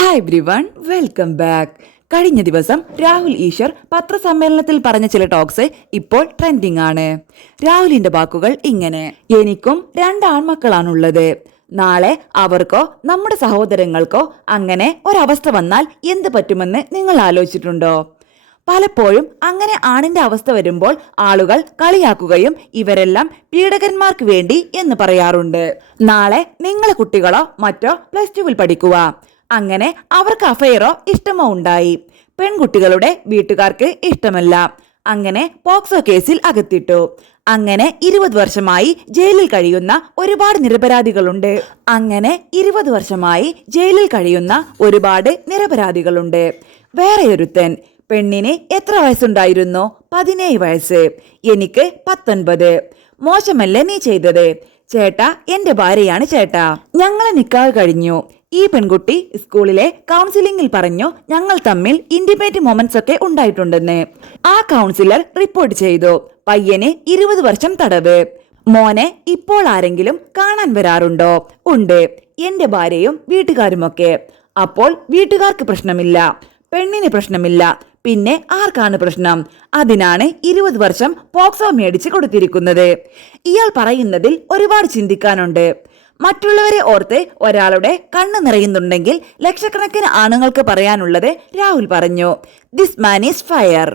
Hi everyone, welcome back. കഴിഞ്ഞ ദിവസം രാഹുൽ ഈശ്വർ പത്രസമ്മേളനത്തിൽ പറഞ്ഞ ചില ടോക്സ് ഇപ്പോൾ ട്രെൻഡിങ് ആണ്. രാഹുലിന്റെ വാക്കുകൾ ഇങ്ങനെ: എനിക്കും 2 ആൺമക്കളാണുള്ളത്. നാളെ അവർക്കോ നമ്മുടെ സഹോദരങ്ങൾക്കോ അങ്ങനെ ഒരവസ്ഥ വന്നാൽ എന്ത് പറ്റുമെന്ന് നിങ്ങൾ ആലോചിച്ചിട്ടുണ്ടോ? പലപ്പോഴും അങ്ങനെ ആണിന്റെ അവസ്ഥ വരുമ്പോൾ ആളുകൾ കളിയാക്കുകയും ഇവരെല്ലാം പീഡകന്മാർക്ക് വേണ്ടി എന്ന് പറയാറുണ്ട്. നാളെ നിങ്ങളെ കുട്ടികളോ മറ്റോ +2 പഠിക്കുക, അങ്ങനെ അവർക്ക് അഫയറോ ഇഷ്ടമോ ഉണ്ടായി. പെൺകുട്ടികളുടെ വീട്ടുകാർക്ക് ഇഷ്ടമല്ല. അങ്ങനെ പോക്സോ കേസിൽ അകത്തിട്ടു. അങ്ങനെ 20 വർഷമായി ജയിലിൽ കഴിയുന്ന ഒരുപാട് നിരപരാധികളുണ്ട്. വേറെയൊരുത്തൻ, പെണ്ണിന് എത്ര വയസ്സുണ്ടായിരുന്നു? 17 വയസ്സ്. എനിക്ക് 19. മോശമല്ലേ നീ ചെയ്തത്? ചേട്ടാ, എന്റെ ഭാര്യയാണ് ചേട്ടാ. ഞങ്ങളെ നിക്കാഹ് കഴിഞ്ഞു. ഈ പെൺകുട്ടി സ്കൂളിലെ കൗൺസിലിംഗിൽ പറഞ്ഞു ഞങ്ങൾ തമ്മിൽ ഇന്റിമേറ്റ് മൊമെന്റ്സ് ഒക്കെ ഉണ്ടായിട്ടുണ്ടെന്ന്. ആ കൗൺസിലർ റിപ്പോർട്ട് ചെയ്തു. പയ്യന് 20 വർഷം തടവ്. മോനെ ഇപ്പോൾ ആരെങ്കിലും കാണാൻ വരാറുണ്ടോ? ഉണ്ട്, എന്റെ ഭാര്യയും വീട്ടുകാരുമൊക്കെ. അപ്പോൾ വീട്ടുകാർക്ക് പ്രശ്നമില്ല, പെണ്ണിന് പ്രശ്നമില്ല, പിന്നെ ആർക്കാണ് പ്രശ്നം? അതിനാണ് 20 വർഷം പോക്സോ മേടിച്ച് കൊടുത്തിരിക്കുന്നത്. ഇയാൾ പറയുന്നതിൽ ഒരുപാട് ചിന്തിക്കാനുണ്ട്. മറ്റുള്ളവരെ ഓർത്ത് ഒരാളുടെ കണ്ണ് നിറയുന്നുണ്ടെങ്കിൽ ലക്ഷക്കണക്കിന് ആണുങ്ങൾക്ക് പറയാനുള്ളത് രാഹുൽ പറഞ്ഞു. This man is fire.